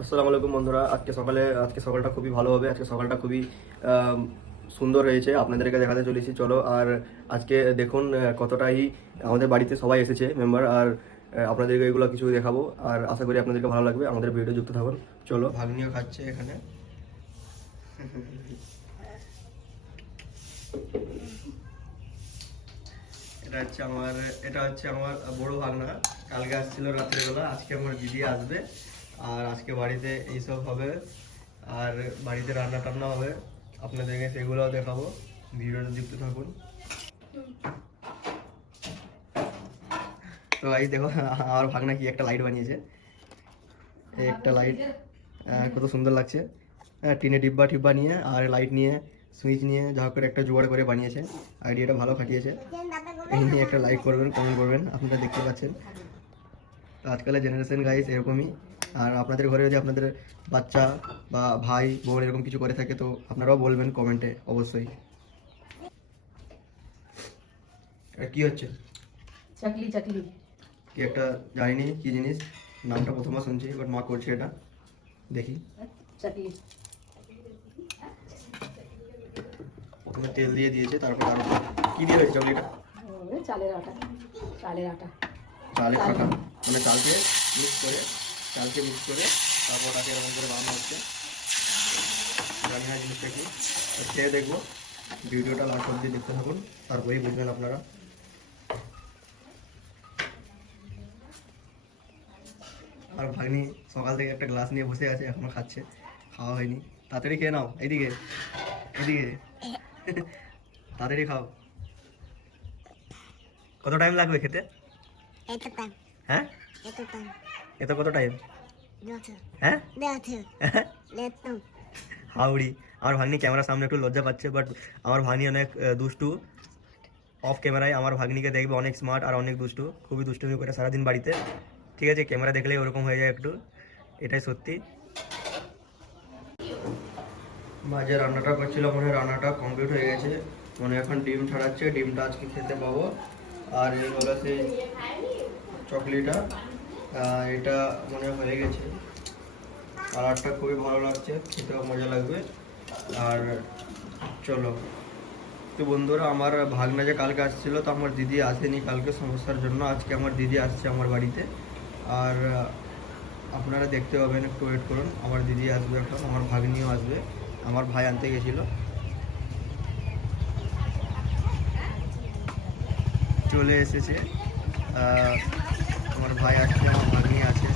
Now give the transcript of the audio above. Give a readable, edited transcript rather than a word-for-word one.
আসসালামু আলাইকুম বন্ধুরা, আজকে সকালটা খুবই ভালো হবে। আজকে সকালটা খুবই সুন্দর হয়েছে, আপনাদেরকে দেখাতে চলেছি। চলো, আর আজকে দেখুন কতটাই আমাদের বাড়িতে সবাই এসেছে মেম্বার, আর আপনাদেরকে এগুলো কিছু দেখাবো, আর আশা করি আপনাদেরকে ভালো লাগবে। আমাদের ভিডিও যুক্ত থাকুন। চলো, ভাগ্নিও খাচ্ছে এখানে। এটা হচ্ছে আমার বড় ভাগনা। কালকে আসছিল রাত্রিবেলা, আজকে আমার দিদি আসবে। আর আজকে বাড়িতে এইসব হবে, আর বাড়িতে রান্না টান্না হবে, আপনাদেরকে সেগুলোও দেখাবো। ভিডিওতে যুক্ত থাকুন। তো এই দেখো, আমার ভাগনা কি একটা লাইট বানিয়েছে। এই একটা লাইট কত সুন্দর লাগছে। টিনে ডিব্বা টিব্বা নিয়ে আর লাইট নিয়ে সুইচ নিয়ে যা করে একটা জোগাড় করে বানিয়েছে। আইডিয়াটা ভালো খাটিয়েছে। এই নিয়ে একটা লাইক করবেন, কমেন্ট করবেন, আপনারা দেখতে পাচ্ছেন। তো আজকালের জেনারেশন গাইস এরকমই। আর আপনাদের ঘরে যদি আপনাদের বাচ্চা বা ভাই বোন এরকম কিছু করে থাকে, তো আপনারাও বলবেন কমেন্টে অবশ্যই। এটা কি হচ্ছে? চাকলি চাকলি কি একটা জানিনি কি জিনিস, নামটা প্রথমবার শুনছি, বাট মা করছে এটা, দেখি। চাকলি প্রথমে তেল দিয়ে দিয়েছে, তারপর আরো কি দিয়ে হয়েছে চকলিটা? চালের আটা চালের আটা চালের আটা, মানে চালকে মিক্স করে তারপর ওটাকে এরকম করে বানানো হচ্ছে। জানি না জিনিসটা কি, খেয়ে দেখবো। ভিডিওটা লাস্ট অব্দি দেখতে থাকুন, তারপরেই বুঝবেন আপনারা। আর ভাগ্নি সকাল থেকে একটা গ্লাস নিয়ে বসে আছে, এখনো খাচ্ছে, খাওয়া হয়নি। তাড়াতাড়ি খেয়ে নাও, এইদিকে এদিকে তাড়াতাড়ি খাও। কত টাইম লাগবে খেতে? হ্যাঁ, এত কত টাইম? হ্যাঁ হাউড়ি। আমার ভাগ্নি ক্যামেরার সামনে একটু লজ্জা পাচ্ছে, বাট আমার ভাগ্নি অনেক দুষ্টু। অফ ক্যামেরায় আমার ভাগ্নিকে দেখবে অনেক স্মার্ট আর অনেক দুষ্টু, খুবই দুষ্টুমি করে সারাদিন বাড়িতে। ঠিক আছে, ক্যামেরা দেখলেই ওরকম হয়ে যায় একটু, এটাই সত্যি। মাঝে রান্নাটা করছিল, মনে হয় রান্নাটা কমপ্লিট হয়ে গেছে। মনে এখন ডিম ছাড়াচ্ছে, ডিমটা আজকে খেতে পাবো। আর এই হলো সেই চকলিটা, এটা মনে হয়ে গেছে। কালারটা খুবই ভালো লাগছে, খেতেও মজা লাগবে। আর চলো, তো বন্ধুরা, আমার ভাগনা যে কালকে আসছিল, তো আমার দিদি আসেনি কালকে সমস্যার জন্য। আজকে আমার দিদি আসছে আমার বাড়িতে, আর আপনারা দেখতে পাবেন, একটু ওয়েট করুন। আমার দিদি আসবে এখন, আমার ভাগ্নিও আসবে, আমার ভাই আনতে গেছিল, চলে এসেছে। আমার ভাই আসছে, আমার ভাগ্নি আছে।